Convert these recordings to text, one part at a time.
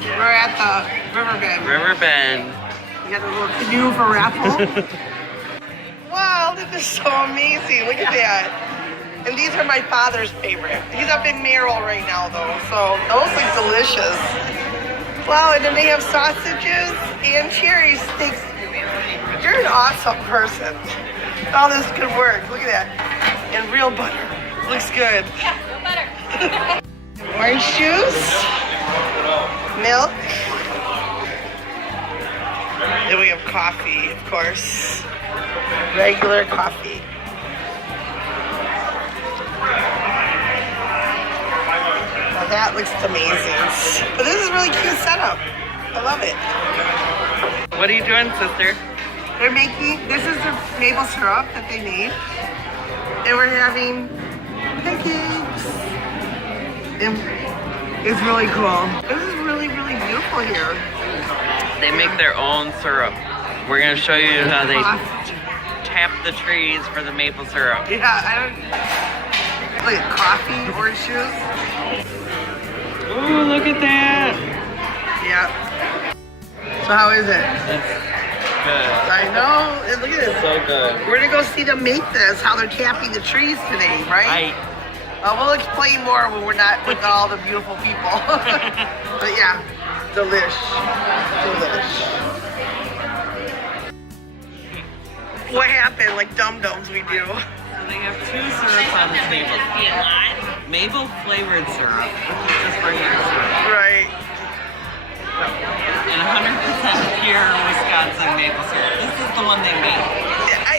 We're at the riverbed. Riverbend. We got a little canoe for raffle. Wow, this is so amazing. Look at that. And these are my father's favorite. He's up in Merrill right now, though, so those look delicious. Wow, and then they have sausages and cherry sticks. You're an awesome person. All this could work. Look at that. And real butter. Looks good. Yeah, real butter. Orange juice. Milk. Then we have coffee, of course. Regular coffee. Now that looks amazing. But this is a really cute setup. I love it. What are you doing, sister? They're making, this is the maple syrup that they made. And we're having pancakes. And it's really cool. This is really, really beautiful here. They make their own syrup. We're gonna show you how they tap the trees for the maple syrup. Yeah, I don't, like coffee, orange juice. Ooh, look at that. Yeah. So how is it? It's good. I know. And look at this. So good. We're gonna go see them make this, how they're tapping the trees today, right? We'll explain more when we're not with all the beautiful people. But yeah, delish. What happened? Like dum-dums we do. So they have two syrups on the table. Maple flavored syrup, which is just regular syrup. Right. And 100% pure Wisconsin maple syrup. This is the one they made.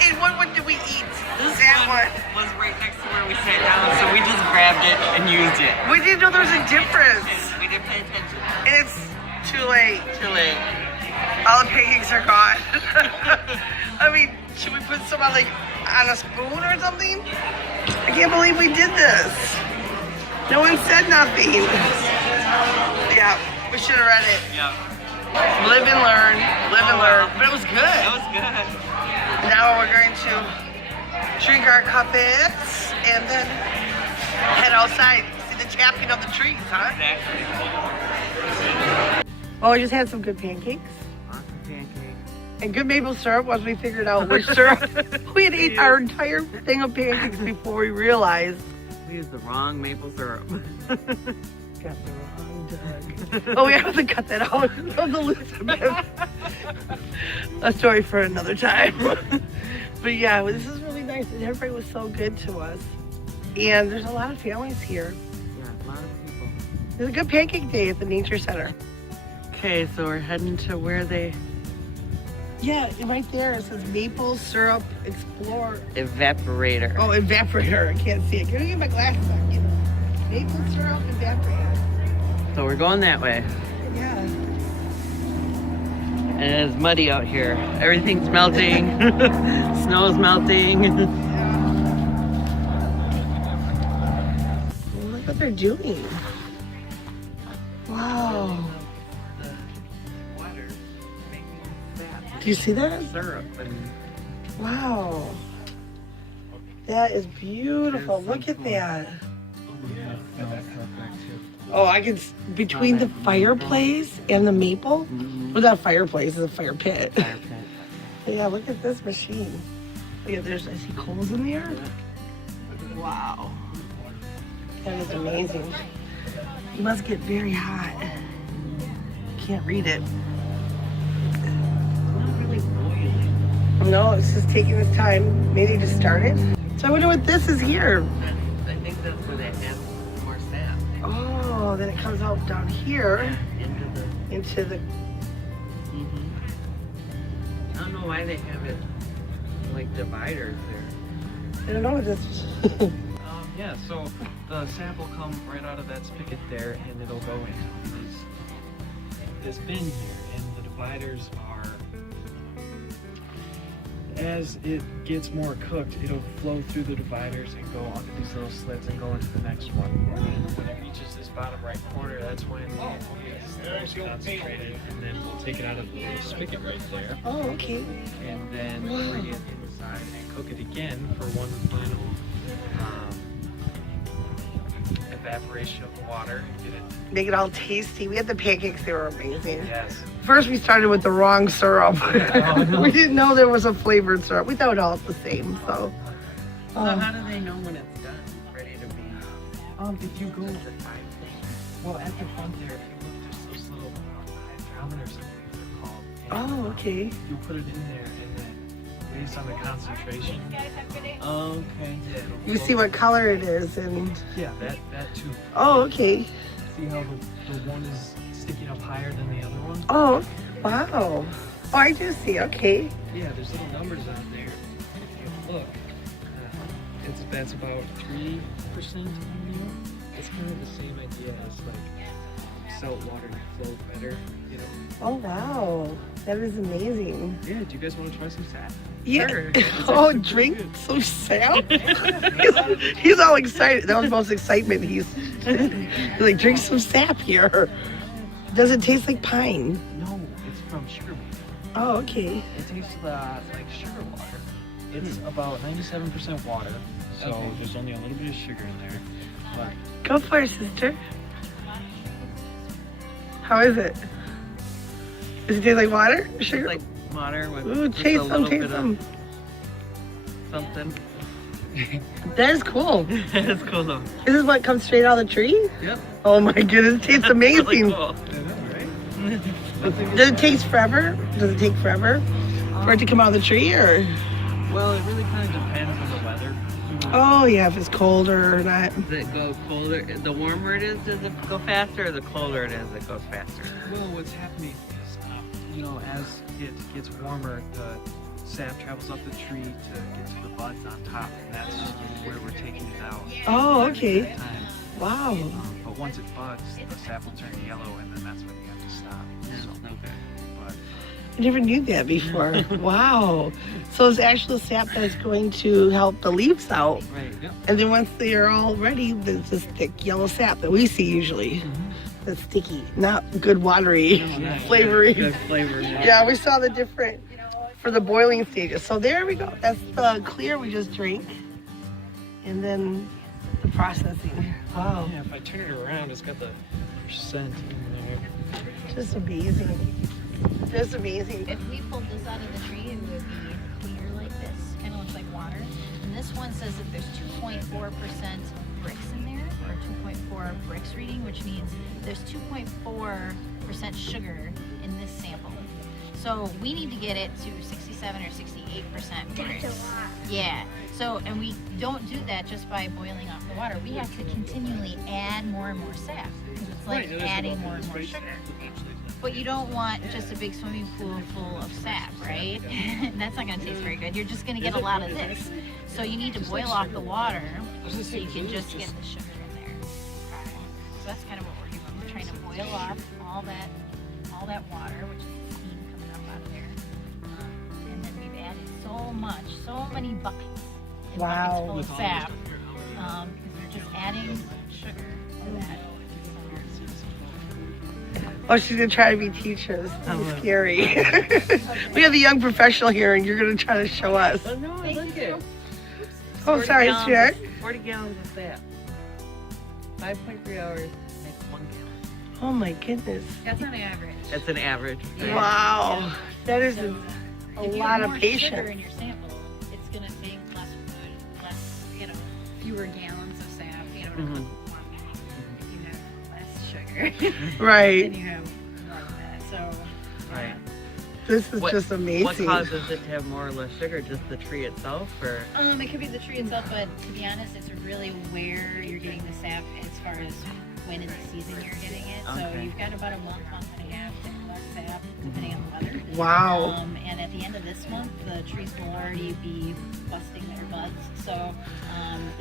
And what did we eat? This that one was right next to where we sat down, so we just grabbed it and used it. We didn't know there was a difference. We didn't pay attention. And it's too late. Too late. All the pancakes are gone. I mean, should we put some on a spoon or something? I can't believe we did this. No one said nothing. Yeah, we should have read it. Yeah. Live and learn, live and learn. But it was good. That was good. Now we're going to drink our cuppets and then head outside, see the tapping of the trees, huh? Exactly. Well, we just had some good pancakes. Awesome pancakes. And good maple syrup once we figured out which syrup. We had ate our entire thing of pancakes before we realized. We used the wrong maple syrup. Got the wrong Doug. Oh, we have to cut that out. That was Elizabeth. A story for another time. But yeah, this is really nice. And everybody was so good to us. And there's a lot of families here. Yeah, a lot of people. It's a good pancake day at the Nature Center. Okay, so we're heading to where they... Yeah, right there it says Maple Syrup Explore. Evaporator. Oh, evaporator. I can't see it. Can I get my glasses on? Maple Syrup Evaporator. So we're going that way. Yeah. And it's muddy out here. Everything's melting. Snow's melting. Yeah. Look what they're doing. Wow. Do you see that? Syrup and Wow. That is beautiful. Look at that. Oh, I can, between the fireplace and the maple. Well, not fireplace, it's a fire pit. fire pit. Yeah, look at this machine. Look at, I see coals in there. Wow. That is amazing. It must get very hot. Can't read it. No, it's just taking its time. Maybe just started. So I wonder what this is here. I think that's where they add more sap. Oh, then it comes out down here into the. I don't know why they have it like dividers there. I don't know what this is. Yeah, so the sap will come right out of that spigot there, and it'll go into this bin here, and the dividers are, as it gets more cooked, it'll flow through the dividers and go onto these little slits and go into the next one. And when it reaches this bottom right corner, that's when it's the most concentrated, and then we'll take it out of the little spigot right there, Oh, okay. and then bring it inside and cook it again for one final evaporation of the water and get it. Make it all tasty. We had the pancakes, they were amazing. Yes. First we started with the wrong syrup. Oh, no. We didn't know there was a flavored syrup. We thought it all was the same, so. So how do they know when it's done? Ready to be? If you go, well, at the front there, if you look, there's those little hydrometers, I believe they're called. And, Oh, okay. You put it in there, and then based on the concentration, Oh, okay. yeah, it'll You flow. see what color it is and, Yeah, that too. oh, okay. See how the one is sticking up higher than the other one? Oh, wow. Oh, I do see, okay. Yeah, there's little numbers on there. If you look, that's about 3% ammonia. It's kind of the same idea as like salt water to flow better, you know. Oh, wow. That is amazing. Yeah, do you guys want to try some sap? Yeah. Sure. Oh, drink some sap? He's all excited. That was the most excitement. He's like, drink some sap here. Does it taste like pine? No, it's from sugar beet. Oh, okay. It tastes like sugar water. It's about 97% water, so there's only a little bit of sugar in there. But Go for it, sister. How is it? Does it taste like water? Sugar? It's like water with Ooh, just a taste little some, bit taste some. of something. That is cool. It's cool though. This is what comes straight out of the tree? Yep. Oh my goodness, it tastes amazing. Really cool. Does it taste forever? Does it take forever for it to come out of the tree, or? Well, it really kind of depends on the weather. Oh yeah, if it's colder or not. Does it go colder? The warmer it is, does it go faster? Or the colder it is, it goes faster? well, what's happening is, you know, as it gets warmer, the sap travels up the tree to get to the buds on top, and that's where we're taking it out. Oh, okay. At times. Wow. But once it buds, the sap will turn yellow, and then that's when you have to stop. So, Okay. but I never knew that before. Wow. So it's actual sap that's going to help the leaves out. Right. Yep. And then once they are all ready, there's this thick yellow sap that we see usually. That's sticky, not good watery, flavory. Good flavor. Yeah, we saw the different for the boiling stages. So there we go. That's the clear we just drank. And then the processing. Wow. Yeah, if I turn it around, it's got the percent in there. Just amazing. Just amazing. If we pulled this out of the tree, it would be clear like this. Kind of looks like water. And this one says that there's 2.4% bricks in there, or 2.4 bricks reading, which means there's 2.4% sugar in this sample. So we need to get it to 67 or 68% bricks. That's a lot. Yeah. So, and we don't do that just by boiling off the water. We have to continually add more and more sap. It's like adding more and more sugar. But you don't want just a big swimming pool full of sap, right? That's not going to taste very good. You're just going to get a lot of this. So you need to boil off the water so you can just get the sugar in there. So that's kind of what we're doing. We're trying to boil off all that water, which is the steam coming up out of there. And then we've added so many buckets. And Wow. buckets full of sap. Because we're just adding sugar to that. Oh, she's gonna try to be teachers. That's scary. We have a young professional here, and you're gonna try to show us. Oh no, I like it. Oh, 40 sorry, gallons- Jack. 40 gallons of sap. 5.3 hours makes 1 gallon. Oh my goodness. That's on average. That's an average. Yeah. Wow. That is a If you lot have of more sugar patience. in your sample, it's going to take less food, less, fewer gallons of sap, to Mhm. cook one. If you have less sugar, Right. then you have more of that. So, Right. This is What- just What amazing. causes it to have more or less sugar? Just the tree itself, or? it could be the tree itself, but to be honest, it's really where you're getting the sap as far as when in the season you're getting it. So Okay. you've got about a month and a half to collect sap, depending on the weather. Wow. And at the end of this month, the trees will already be busting their buds. So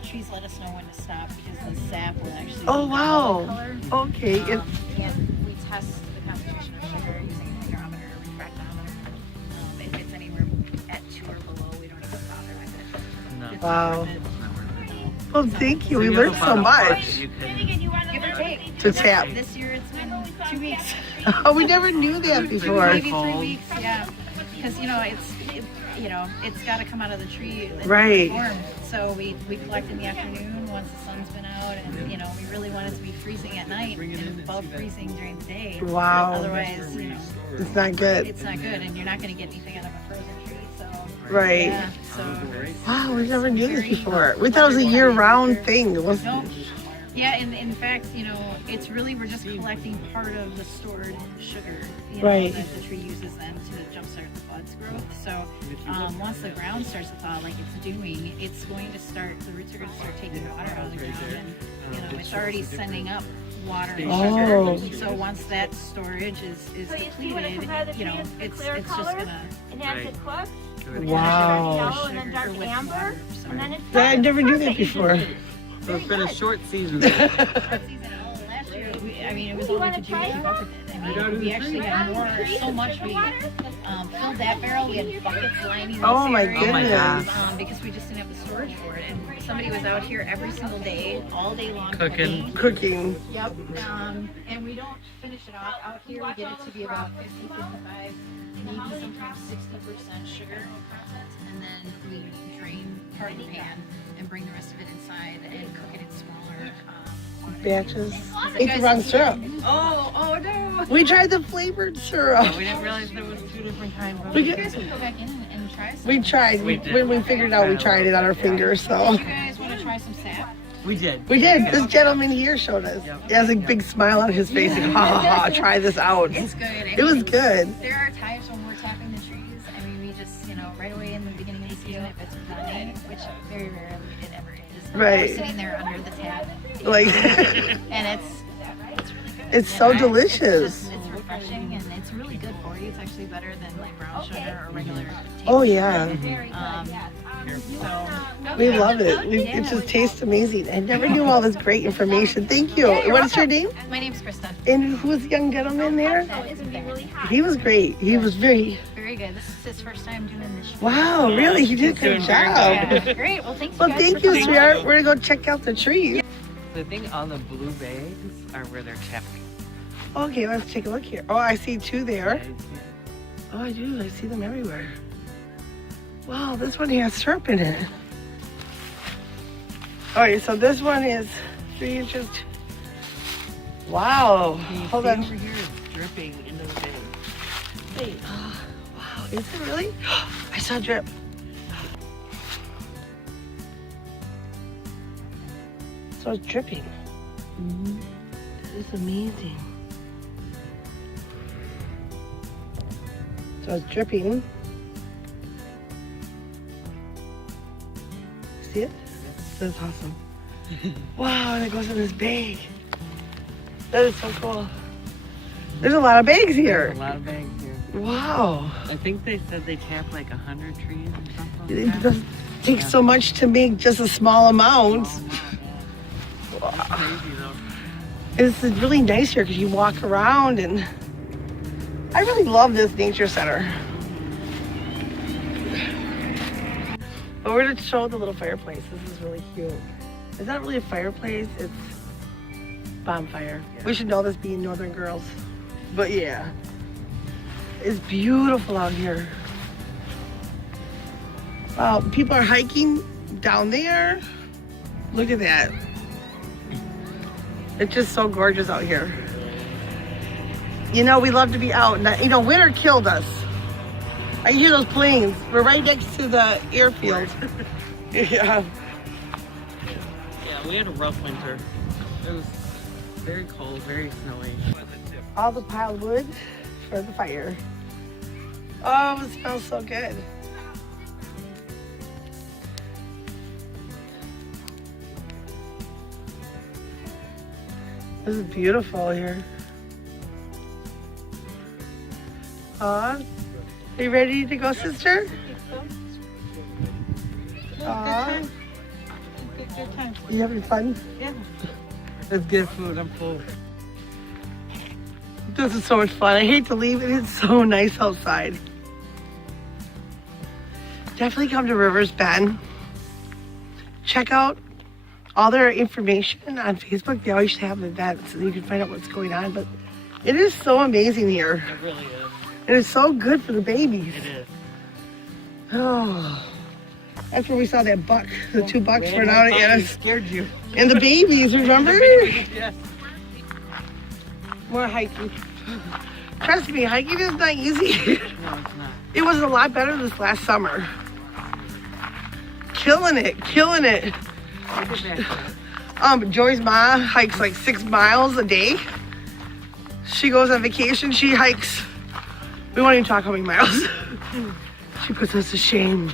the trees let us know when to stop because the sap will actually Oh, be wow. color. Okay. It's, And we test the concentration of sugar using a hygrometer or refractometer. If it's anywhere at 2 or below, we don't even bother with it. No. It's Wow. worth it. well, thank you. We So learned have so about a much. bucket you can- Give or take. To tap. This year it's been 2 weeks. Oh, we never knew that before. Maybe 3 Cold. weeks, yeah. Because it's got to come out of the tree. in Right. form. So we collect in the afternoon, in once the sun's been out, and you know, we really want it to be freezing at night and above freezing during the day. Wow. Otherwise, you know, It's not good. it's not good, and you're not going to get anything out of a frozen tree. So Right. yeah, so Wow, we never knew this before. We thought it was a year-round thing. It was. no. Yeah, and in fact, you know, it's really, we're just collecting part of the stored sugar, you know, Right. that the tree uses then to jumpstart the buds growth. So once the ground starts to thaw like it's doing, it's going to start, the roots are going to start taking water out of the ground, and you know, it's already sending up water and Oh. sugar. So once that storage is depleted, you know, it's just gonna Enhance it cook. Wow. Yellow and then dark sugar with amber. water. So And then it's Yeah, I done. never knew that Perfect. before. So it's been a short season. season. Last year, I mean, it was all we could do was keep up with it. I mean, we actually had more, so much we filled that barrel. We had buckets lining this Oh my area, goodness. because we just didn't have the storage for it. And somebody was out here every single day, all day long, Cooking. Cooking. Yep. And we don't finish it off out here. We get it to be about 50, 55, maybe sometimes 60% sugar content, and then we drain part of the pan and bring the rest of it inside and cook it in smaller Batches. quantities. Ate the wrong syrup. Oh no! We tried the flavored syrup. We didn't realize there was 2 different kinds. We You get- guys can go back in and try some. We tried. We did. When we figured out, we tried it on our fingers. So You guys want to try some sap? We did. we did. This gentleman here showed us. He has a big smile on his face. Like, ha ha ha! Try this out. It's good. It was good. There are times when we're tapping the trees. I mean, we just, you know, right away in the beginning of the season, if it's running, which very rarely it ever is. Right. We're sitting there under the tap. Like And it's really good. it's so Yeah, delicious. It's refreshing and it's really good for you. It's actually better than like brown sugar or regular taste. Oh yeah, So we love it. It just tastes amazing. I never knew all this great information. Thank you. What is your name? my name's Krista. And who was the young gentleman there? That is really hot. He was great. He was very. Very good. This is his first time doing this. Wow, really? He did a good job. Yeah, great. Well, thanks. Well, guys thank for you, coming. sweetheart. We're gonna go check out the trees. The thing on the blue bags are where they're tapping. Okay, let's take a look here. Oh, I see 2 there. Oh, I do. I see them everywhere. Wow, this one has syrup in it. All right, so this one is 3 inches. Wow. Hold on. Over here, it's dripping into the bag. Wait. Wow, is it really? I saw drip. So it's dripping. That is amazing. So it's dripping. See it? That's awesome. Wow, and it goes in this bag. That is so cool. There's a lot of bags There's here. a lot of bags here. Wow. I think they said they tap like 100 trees or something. It Like that. doesn't take so much to make just a small amount. It's crazy though. It's really nice here because you walk around and I really love this nature center. But we're gonna show the little fireplace. This is really cute. It's not really a fireplace, it's bonfire. We should know this being Northern girls. But yeah. It's beautiful out here. Wow, people are hiking down there. Look at that. It's just so gorgeous out here. You know, we love to be out. You know, winter killed us. I hear those planes. We're right next to the airfield. Yeah. Yeah, we had a rough winter. It was very cold, very snowy. All the piled wood for the fire. Oh, it smells so good. This is beautiful here. Are you ready to go, sister? Aw. You having fun? It's good food, I'm full. This is so much fun. I hate to leave it. It's so nice outside. Definitely come to Rivers Bend. Check out all their information on Facebook. They always have events and you can find out what's going on. But it is so amazing here. It really is. And it's so good for the babies. It is. Oh, That's where we saw that buck, the 2 bucks were out at us. Scared you. And the babies, remember? Yes. More hiking. Trust me, hiking is not easy. No, it's not. It was a lot better this last summer. Killing it, killing it. Joy's mom hikes like 6 miles a day. She goes on vacation, she hikes, we won't even talk how many miles. She puts us to shame.